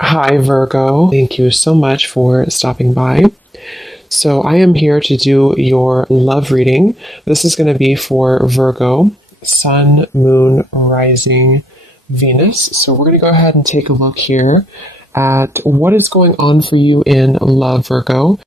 Hi, Virgo. Thank you so much for stopping by. So, I am here to do your love reading. This is going to be for Virgo, Sun, Moon, Rising, Venus. So, we're going to go ahead and take a look here at what is going on for you in love, Virgo.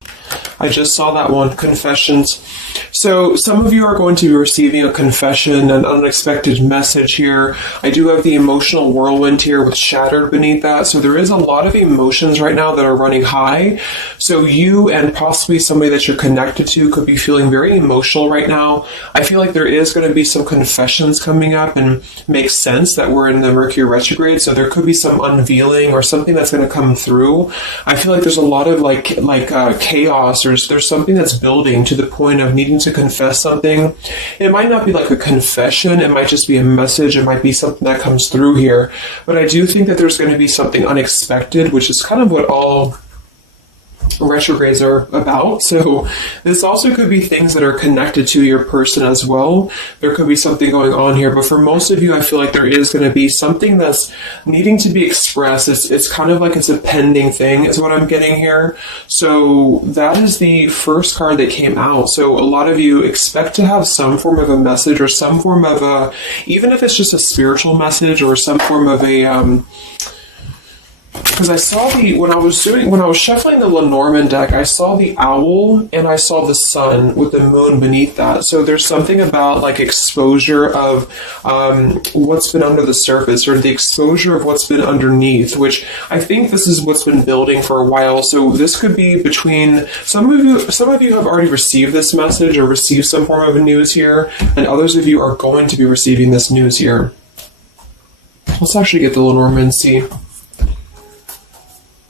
I just saw that one, confessions. So some of you are going to be receiving a confession, an unexpected message here. I do have the emotional whirlwind here with shattered beneath that. So there is a lot of emotions right now that are running high. So you and possibly somebody that you're connected to could be feeling very emotional right now. I feel like there is going to be some confessions coming up, and makes sense that we're in the Mercury retrograde. So there could be some unveiling or something that's going to come through. I feel like there's a lot of chaos. There's something that's building to the point of needing to confess something. It might not be like a confession. It might just be a message. It might be something that comes through here. But I do think that there's going to be something unexpected, which is kind of what all retrogrades are about. So this also could be things that are connected to your person as well. There could be something going on here, but for most of you, I feel like there is going to be something that's needing to be expressed. It's kind of like it's a pending thing is what I'm getting here. So that is the first card that came out. So a lot of you expect to have some form of a message or some form of a, even if it's just a spiritual message or some form of a, because I saw when I was shuffling the Lenormand deck, I saw the owl and I saw the sun with the moon beneath that. So there's something about like exposure of what's been under the surface, or the exposure of what's been underneath, which I think this is what's been building for a while. So this could be between some of you have already received this message or received some form of news here, and others of you are going to be receiving this news here. Let's actually get the Lenormand and see.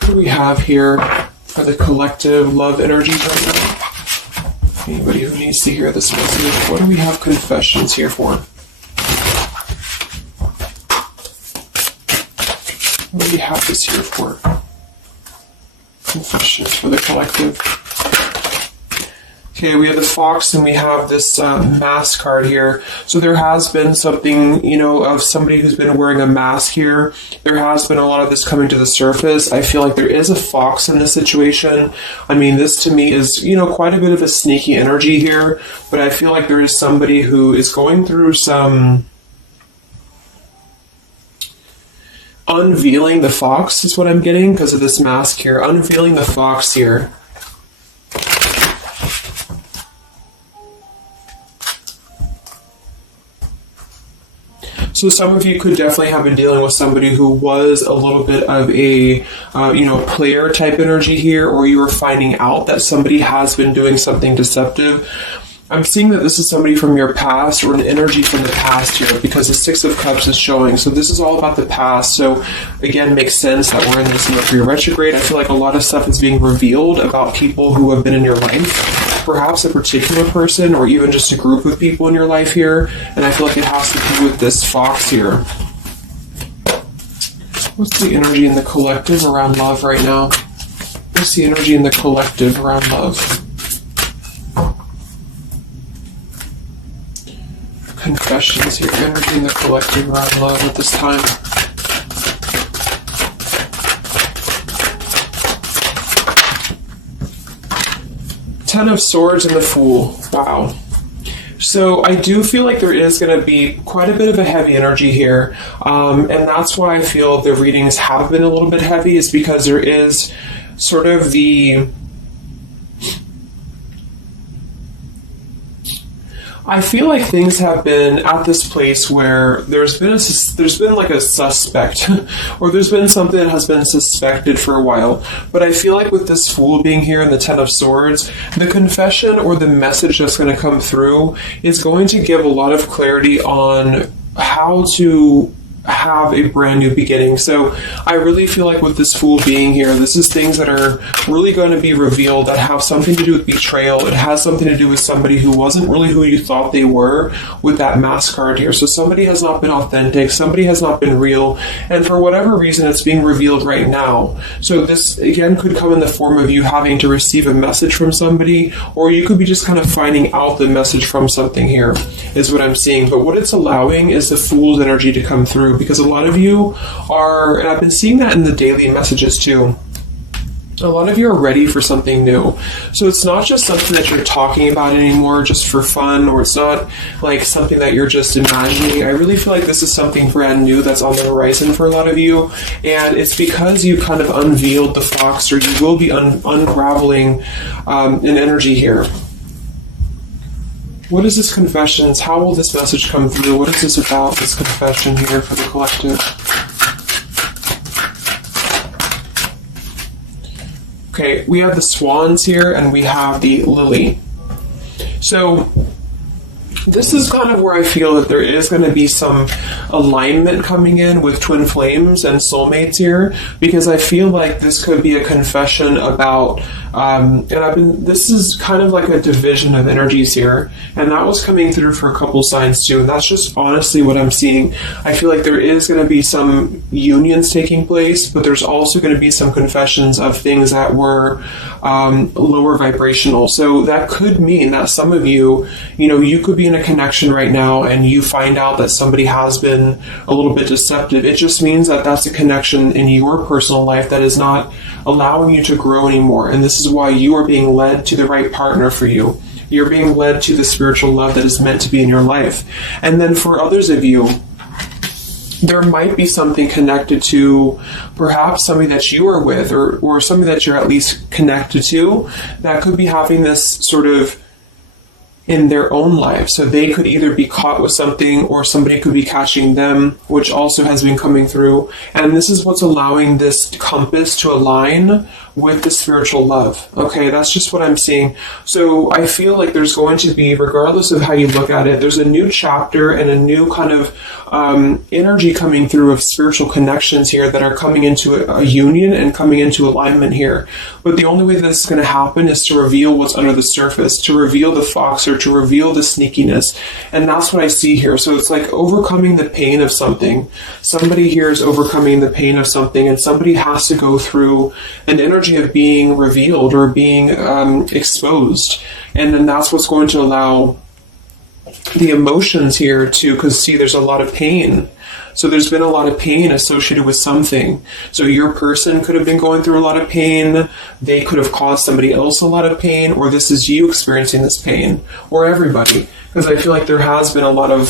What do we have here for the collective love energies right now? Anybody who needs to hear this message, what do we have confessions here for? What do we have this here for? Confessions for the collective. Okay, we have the fox and we have this mask card here. So there has been something, of somebody who's been wearing a mask here. There has been a lot of this coming to the surface. I feel like there is a fox in this situation. I mean, this to me is, quite a bit of a sneaky energy here. But I feel like there is somebody who is going through some unveiling the fox is what I'm getting because of this mask here. Unveiling the fox here. So some of you could definitely have been dealing with somebody who was a little bit of a, player type energy here, or you were finding out that somebody has been doing something deceptive. I'm seeing that this is somebody from your past or an energy from the past here, because the Six of Cups is showing. So this is all about the past. So again, makes sense that we're in this Mercury retrograde. I feel like a lot of stuff is being revealed about people who have been in your life. Perhaps a particular person or even just a group of people in your life here. And I feel like it has to do with this fox here. What's the energy in the collective around love right now? What's the energy in the collective around love? Confessions here. Energy in the collective around love at this time. Ten of Swords and the Fool. Wow. So I do feel like there is going to be quite a bit of a heavy energy here. And that's why I feel the readings have been a little bit heavy, is because there is sort of I feel like things have been at this place where there's been like a suspect, or there's been something that has been suspected for a while. But I feel like with this Fool being here and the Ten of Swords, the confession or the message that's going to come through is going to give a lot of clarity on how to have a brand new beginning. So I really feel like with this Fool being here, this is things that are really going to be revealed that have something to do with betrayal. It has something to do with somebody who wasn't really who you thought they were with that mask card here. So somebody has not been authentic, somebody has not been real, and for whatever reason it's being revealed right now. So this again could come in the form of you having to receive a message from somebody, or you could be just kind of finding out the message from something here, is what I'm seeing. But what it's allowing is the Fool's energy to come through, because a lot of you are, and I've been seeing that in the daily messages too, a lot of you are ready for something new. So it's not just something that you're talking about anymore just for fun, or it's not like something that you're just imagining. I really feel like this is something brand new that's on the horizon for a lot of you, and it's because you kind of unveiled the fox, or you will be unraveling an energy here. What is this confessions? How will this message come through? What is this about, this confession here for the collective? Okay, we have the swans here, and we have the lily. So this is kind of where I feel that there is going to be some alignment coming in with twin flames and soulmates here, because I feel like this could be a confession about, this is kind of like a division of energies here, and that was coming through for a couple signs too, and that's just honestly what I'm seeing. I feel like there is going to be some unions taking place, but there's also going to be some confessions of things that were lower vibrational. So that could mean that some of you, you could be in a connection right now and you find out that somebody has been a little bit deceptive. It just means that that's a connection in your personal life that is not allowing you to grow anymore. And this is why you are being led to the right partner for you. You're being led to the spiritual love that is meant to be in your life. And then for others of you, there might be something connected to perhaps somebody that you are with, or somebody that you're at least connected to, that could be having this sort of in their own life. So they could either be caught with something, or somebody could be catching them, which also has been coming through. And this is what's allowing this compass to align with the spiritual love. Okay, that's just what I'm seeing. So I feel like there's going to be, regardless of how you look at it, there's a new chapter and a new kind of energy coming through of spiritual connections here that are coming into a union and coming into alignment here. But the only way that this is going to happen is to reveal what's under the surface, to reveal the fox, or to reveal the sneakiness. And that's what I see here. So it's like overcoming the pain of something. Somebody here is overcoming the pain of something, and somebody has to go through an energy of being revealed or being exposed. And then that's what's going to allow the emotions here to, because see, there's a lot of pain. So there's been a lot of pain associated with something. So your person could have been going through a lot of pain. They could have caused somebody else a lot of pain, or this is you experiencing this pain, or everybody. Because I feel like there has been a lot of,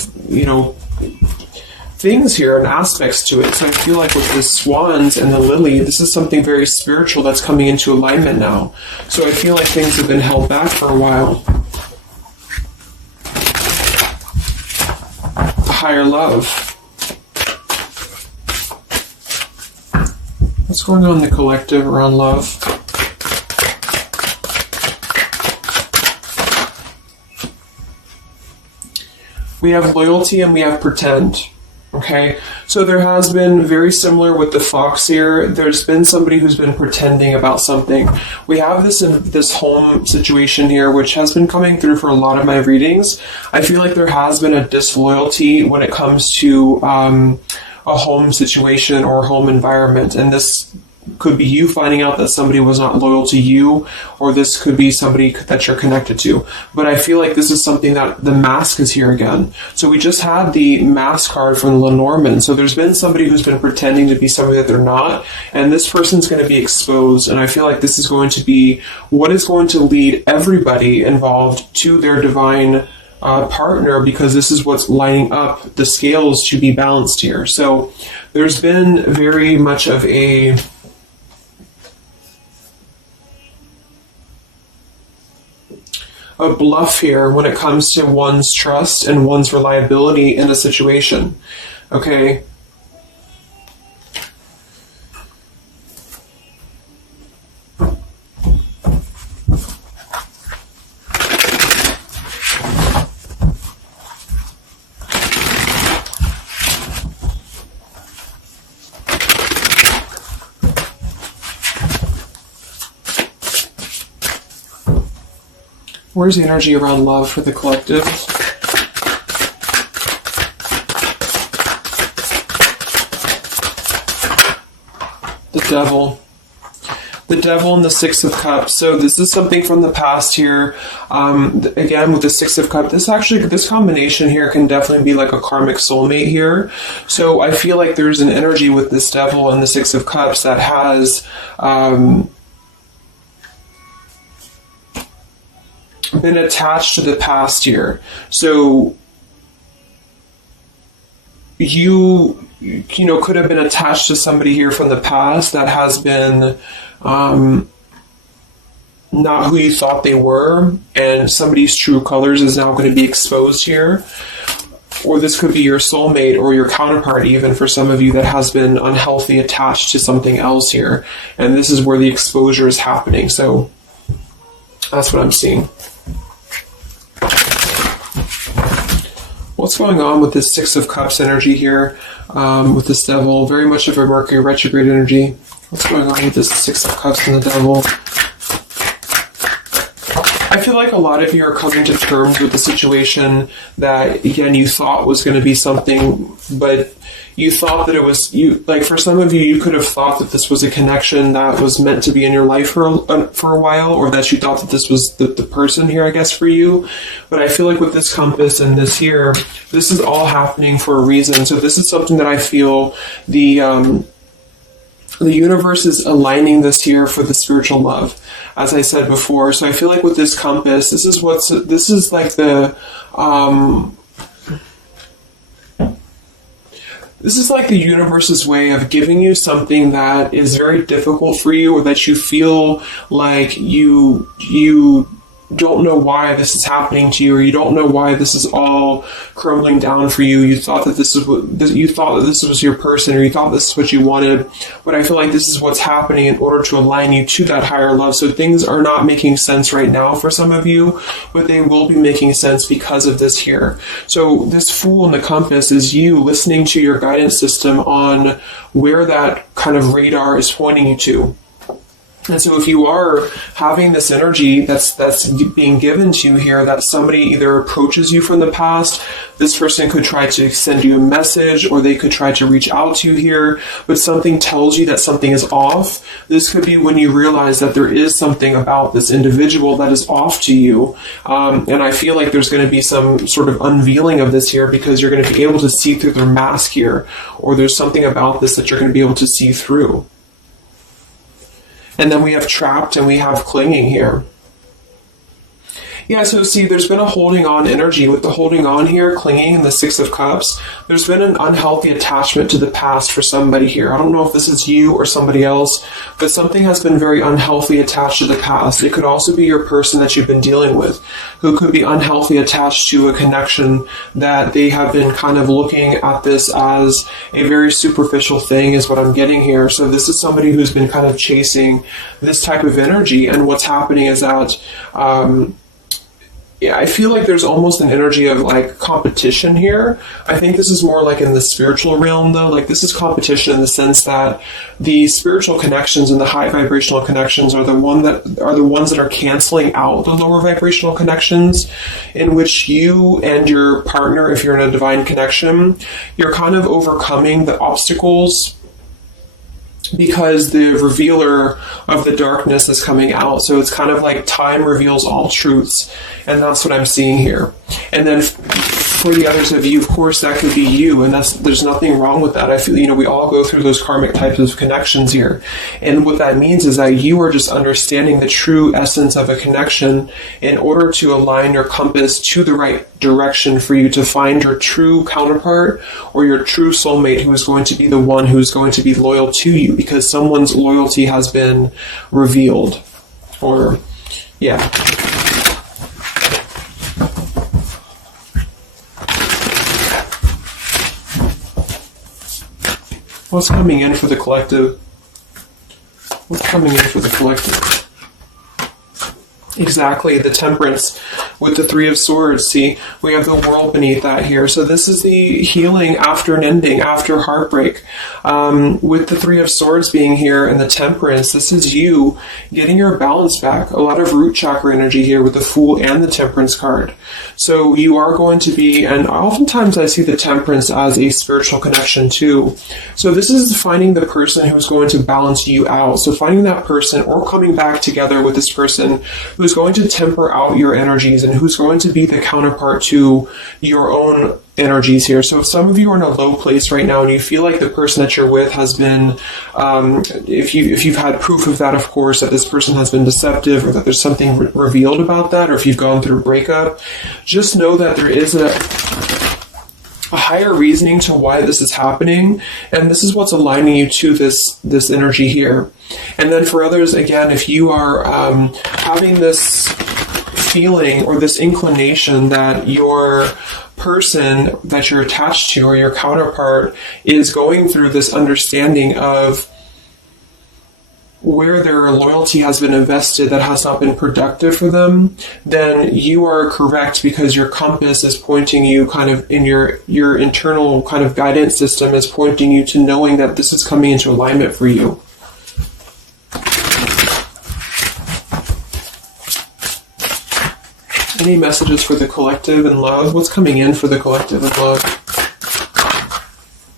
things here and aspects to it. So I feel like with the swans and the lily, this is something very spiritual that's coming into alignment now. So I feel like things have been held back for a while. Higher love. What's going on in the collective around love? We have loyalty and we have pretend. Okay, so there has been, very similar with the fox here, there's been somebody who's been pretending about something. We have this in this home situation here, which has been coming through for a lot of my readings. I feel like there has been a disloyalty when it comes to a home situation or home environment, and this could be you finding out that somebody was not loyal to you, or this could be somebody that you're connected to. But I feel like this is something that the mask is here again. So we just had the mask card from Lenormand. So there's been somebody who's been pretending to be somebody that they're not, and this person's going to be exposed. And I feel like this is going to be what is going to lead everybody involved to their divine partner, because this is what's lining up the scales to be balanced here. So there's been very much of a bluff here when it comes to one's trust and one's reliability in a situation. Okay. Where's the energy around love for the collective? The devil. The Devil and the Six of Cups. So this is something from the past here. Again, with the Six of Cups, this combination here can definitely be like a karmic soulmate here. So I feel like there's an energy with this Devil and the Six of Cups that has been attached to the past here. So you could have been attached to somebody here from the past that has been not who you thought they were, and somebody's true colors is now going to be exposed here. Or this could be your soulmate or your counterpart, even for some of you, that has been unhealthy attached to something else here. And this is where the exposure is happening. So that's what I'm seeing. What's going on with this Six of Cups energy here, with this Devil? Very much of a Mercury retrograde energy. What's going on with this Six of Cups and the Devil? I feel like a lot of you are coming to terms with the situation that, again, you thought was going to be something, but you thought that it was, like for some of you, you could have thought that this was a connection that was meant to be in your life for a while, or that you thought that this was the person here, I guess, for you. But I feel like with this compass and this here, this is all happening for a reason. So this is something that I feel the universe is aligning this here for the spiritual love, as I said before. So I feel like with this compass, this is like the universe's way of giving you something that is very difficult for you, or that you feel like you don't know why this is happening to you, or you don't know why this is all crumbling down for you. You thought that this was your person, or you thought this is what you wanted. But I feel like this is what's happening in order to align you to that higher love. So things are not making sense right now for some of you, but they will be making sense because of this here. So this Fool in the compass is you listening to your guidance system on where that kind of radar is pointing you to. And so if you are having this energy that's being given to you here, that somebody either approaches you from the past, this person could try to send you a message, or they could try to reach out to you here, but something tells you that something is off. This could be when you realize that there is something about this individual that is off to you. And I feel like there's going to be some sort of unveiling of this here, because you're going to be able to see through their mask here, or there's something about this that you're going to be able to see through. And then we have trapped and we have clinging here. Yeah, so see, there's been a holding on energy with the holding on here, clinging, and the Six of Cups. There's been an unhealthy attachment to the past for somebody here. I don't know if this is you or somebody else, but something has been very unhealthy attached to the past. It could also be your person that you've been dealing with, who could be unhealthy attached to a connection that they have been kind of looking at this as a very superficial thing, is what I'm getting here. So this is somebody who's been kind of chasing this type of energy, and what's happening is that I feel like there's almost an energy of like competition here. I think this is more like in the spiritual realm, though. Like this is competition in the sense that the spiritual connections and the high vibrational connections are the ones that are canceling out the lower vibrational connections, in which you and your partner, if you're in a divine connection, you're kind of overcoming the obstacles, because the revealer of the darkness is coming out. So it's kind of like time reveals all truths, and that's what I'm seeing here. And then for the others of you, of course, that could be you, and there's nothing wrong with that. I feel, we all go through those karmic types of connections here. And what that means is that you are just understanding the true essence of a connection in order to align your compass to the right direction for you to find your true counterpart, or your true soulmate, who is going to be the one who's going to be loyal to you, because someone's loyalty has been revealed. Or, yeah. What's coming in for the collective? What's coming in for the collective? Exactly, the Temperance. with the Three of Swords. See, we have the World beneath that here. So this is the healing after an ending, after heartbreak. With the Three of Swords being here and the Temperance, this is you getting your balance back. A lot of root chakra energy here with the Fool and the Temperance card. So you are going to be, and oftentimes I see the Temperance as a spiritual connection too. So this is finding the person who's going to balance you out. So finding that person or coming back together with this person who's going to temper out your energies and who's going to be the counterpart to your own energies here. So if some of you are in a low place right now and you feel like the person that you're with has been, if you've had proof of that, of course, that this person has been deceptive or that there's something revealed about that, or if you've gone through a breakup, just know that there is a higher reasoning to why this is happening, and this is what's aligning you to this energy here. And then for others, again, if you are having this feeling or this inclination that your person that you're attached to or your counterpart is going through this understanding of where their loyalty has been invested that has not been productive for them, then you are correct, because your compass is pointing you kind of in your internal kind of guidance system is pointing you to knowing that this is coming into alignment for you. Any messages for the collective and love? What's coming in for the collective and love?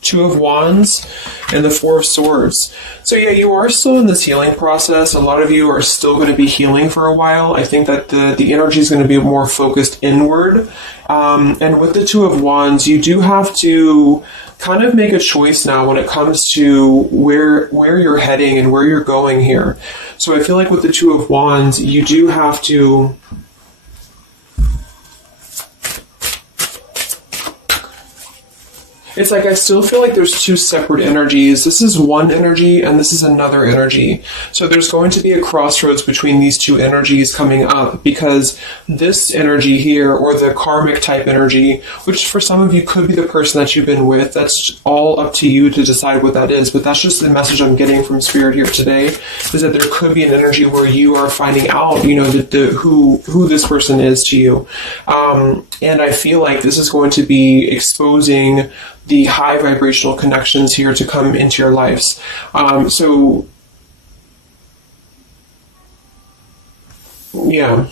Two of Wands and the Four of Swords. So yeah, you are still in this healing process. A lot of you are still going to be healing for a while. I think that the energy is going to be more focused inward. And with the Two of Wands, you do have to kind of make a choice now when it comes to where you're heading and where you're going here. So I feel like with the Two of Wands, you do have to it's like I still feel like there's two separate energies. This is one energy and this is another energy. So there's going to be a crossroads between these two energies coming up, because this energy here, or the karmic type energy, which for some of you could be the person that you've been with, that's all up to you to decide what that is. But that's just the message I'm getting from Spirit here today, is that there could be an energy where you are finding out, you know, who this person is to you. And I feel like this is going to be exposing the high vibrational connections here to come into your lives. So, yeah.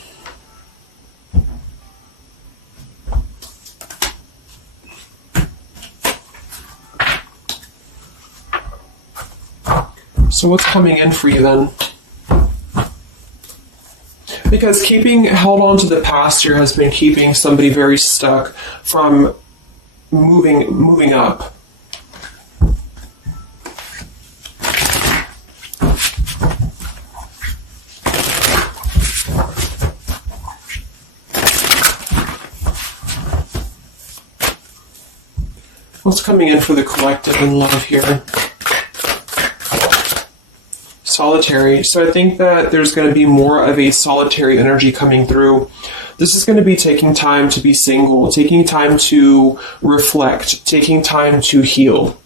So what's coming in for you then? Because held on to the past here has been keeping somebody very stuck from moving up. What's coming in for the collective and love here? Solitary. So I think that there's going to be more of a solitary energy coming through. This is going to be taking time to be single, taking time to reflect, taking time to heal.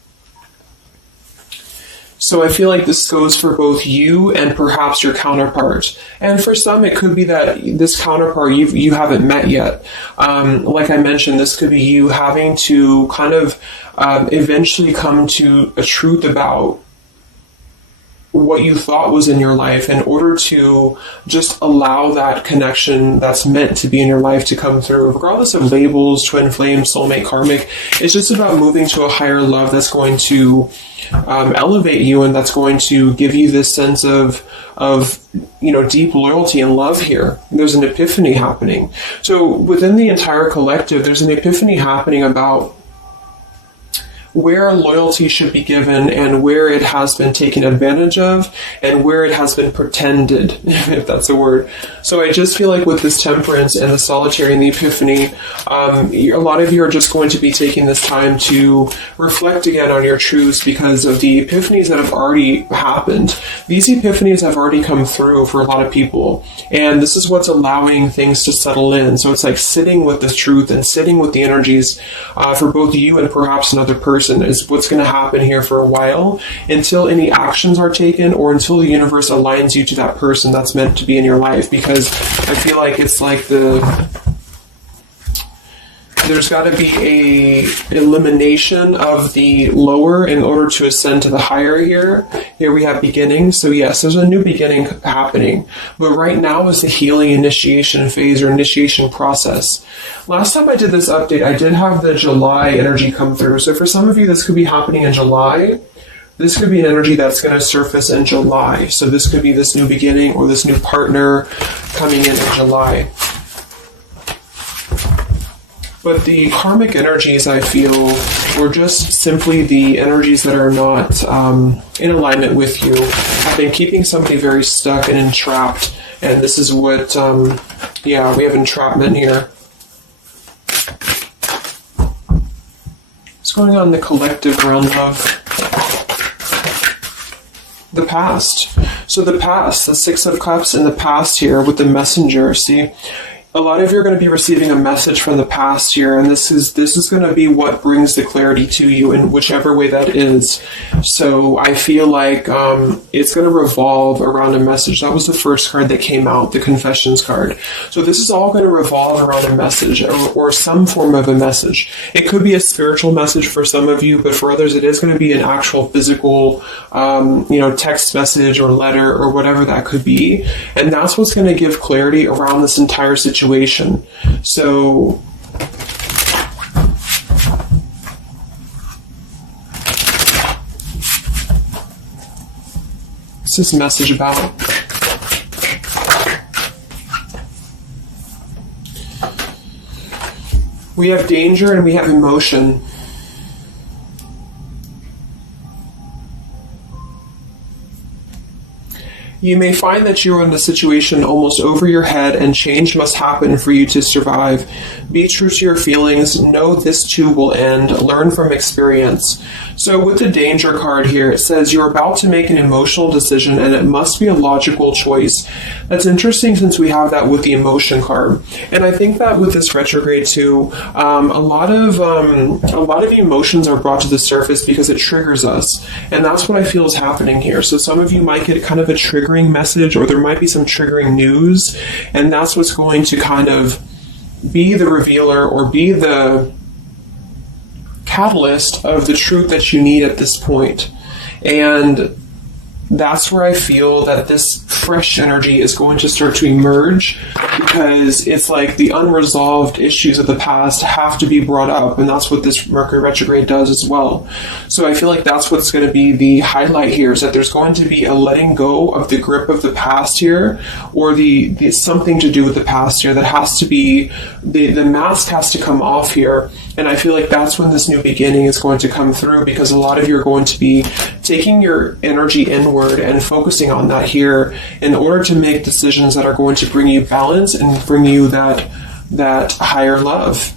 So I feel like this goes for both you and perhaps your counterpart. And for some, it could be that this counterpart you haven't met yet. Like I mentioned, this could be you having to kind of eventually come to a truth about what you thought was in your life in order to just allow that connection that's meant to be in your life to come through, regardless of labels, twin flame, soulmate, karmic. It's just about moving to a higher love that's going to elevate you, and that's going to give you this sense of deep loyalty and love here. There's an epiphany happening. So within the entire collective, there's an epiphany happening about where loyalty should be given and where it has been taken advantage of and where it has been pretended, if that's a word. So I just feel like with this Temperance and the Solitary and the Epiphany, a lot of you are just going to be taking this time to reflect again on your truths because of the epiphanies that have already happened. These epiphanies have already come through for a lot of people, and this is what's allowing things to settle in. So it's like sitting with the truth and sitting with the energies for both you and perhaps another person is what's going to happen here for a while, until any actions are taken or until the universe aligns you to that person that's meant to be in your life. Because I feel like it's like the there's got to be a elimination of the lower in order to ascend to the higher here. Here we have beginning. So yes, there's a new beginning happening. But right now is the healing initiation phase or initiation process. Last time I did this update, I did have the July energy come through. So for some of you, this could be happening in July. This could be an energy that's going to surface in July. So this could be this new beginning or this new partner coming in July. But the karmic energies, I feel, were just simply the energies that are not in alignment with you. Have been keeping somebody very stuck and entrapped. And this is what, we have entrapment here. What's going on in the collective realm of the past? So the past, the Six of Cups in the past here with the messenger, see? A lot of you are going to be receiving a message from the past here, and this is going to be what brings the clarity to you in whichever way that is. So I feel like it's going to revolve around a message. That was the first card that came out, the Confessions card. So this is all going to revolve around a message or some form of a message. It could be a spiritual message for some of you, but for others it is going to be an actual physical, text message or letter or whatever that could be. And that's what's going to give clarity around this entire situation. So what's this message about? We have danger and we have emotion. You may find that you are in a situation almost over your head and change must happen for you to survive. Be true to your feelings. Know this too will end. Learn from experience. So with the danger card here, it says you're about to make an emotional decision and it must be a logical choice. That's interesting since we have that with the emotion card. And I think that with this retrograde too, a lot of emotions are brought to the surface because it triggers us. And that's what I feel is happening here. So some of you might get kind of a triggering message, or there might be some triggering news, and that's what's going to kind of be the revealer or be the catalyst of the truth that you need at this point. And that's where I feel that this fresh energy is going to start to emerge, because it's like the unresolved issues of the past have to be brought up, and that's what this Mercury retrograde does as well. So I feel like that's what's going to be the highlight here, is that there's going to be a letting go of the grip of the past here, or the something to do with the past here that has to be, the mask has to come off here. And I feel like that's when this new beginning is going to come through, because a lot of you are going to be taking your energy inward and focusing on that here in order to make decisions that are going to bring you balance and bring you that higher love.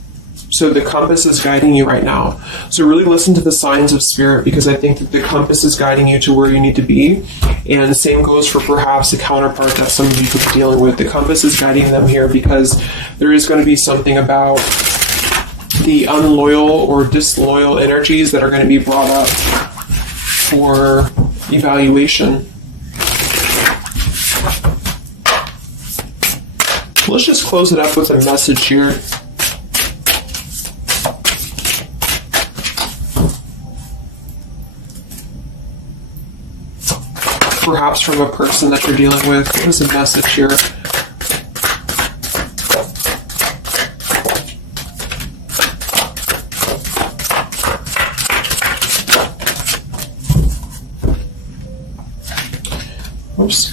So the compass is guiding you right now. So really listen to the signs of spirit, because I think that the compass is guiding you to where you need to be. And the same goes for perhaps the counterpart that some of you could be dealing with. The compass is guiding them here because there is going to be something about the unloyal or disloyal energies that are going to be brought up for evaluation. Let's just close it up with a message here. Perhaps from a person that you're dealing with. What is the message here? Oops.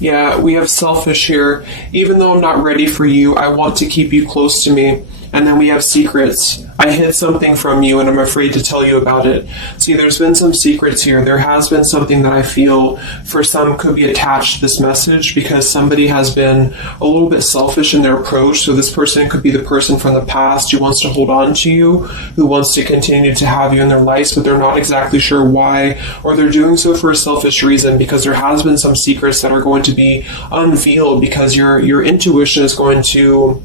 Yeah, we have selfish here. Even though I'm not ready for you, I want to keep you close to me. And then we have secrets. I hid something from you and I'm afraid to tell you about it. See, there's been some secrets here. There has been something that I feel for some could be attached to this message, because somebody has been a little bit selfish in their approach. So this person could be the person from the past who wants to hold on to you, who wants to continue to have you in their lives, but they're not exactly sure why, or they're doing so for a selfish reason, because there has been some secrets that are going to be unveiled, because your intuition is going to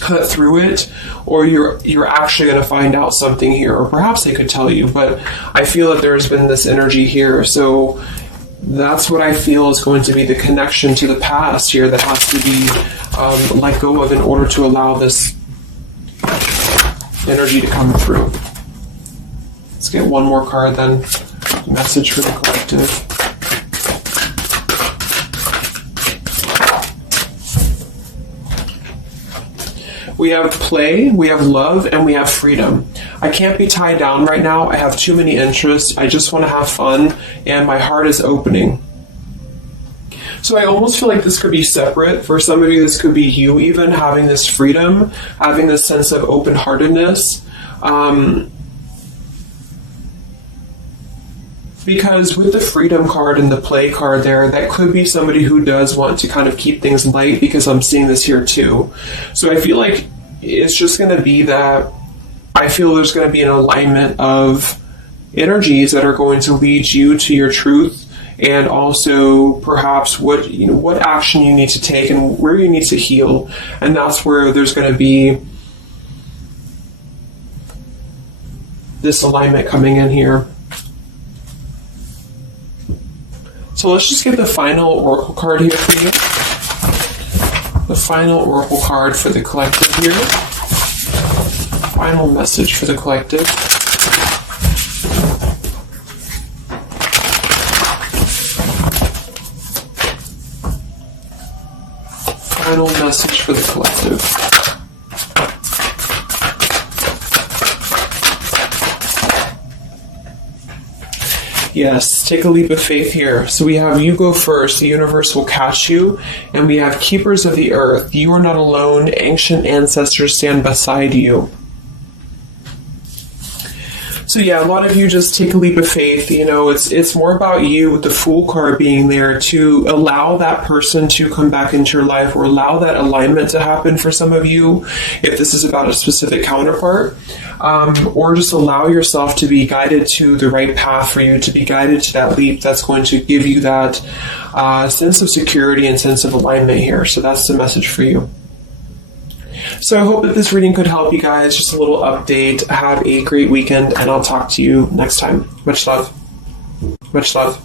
cut through it, or you're actually going to find out something here, or perhaps they could tell you, but I feel that there's been this energy here. So that's what I feel is going to be the connection to the past here that has to be let go of in order to allow this energy to come through. Let's get one more card then. Message for the collective. We have play, we have love, and we have freedom. I can't be tied down right now. I have too many interests. I just want to have fun, and my heart is opening. So I almost feel like this could be separate. For some of you, this could be you even having this freedom, having this sense of open-heartedness. Because with the freedom card and the play card there, that could be somebody who does want to kind of keep things light, because I'm seeing this here too. So I feel like it's just going to be that I feel there's going to be an alignment of energies that are going to lead you to your truth, and also perhaps what action you need to take and where you need to heal. And that's where there's going to be this alignment coming in here. So let's just get the final oracle card here for you. The final oracle card for the collective here. Final message for the collective. Final message for the collective. Yes, take a leap of faith here. So we have you go first, the universe will catch you. And we have keepers of the earth. You are not alone. Ancient ancestors stand beside you. So yeah, a lot of you just take a leap of faith. It's more about you with the Fool card being there to allow that person to come back into your life, or allow that alignment to happen for some of you, if this is about a specific counterpart, or just allow yourself to be guided to the right path for you, to be guided to that leap that's going to give you that sense of security and sense of alignment here. So that's the message for you. So I hope that this reading could help you guys. Just a little update. Have a great weekend, and I'll talk to you next time. Much love. Much love.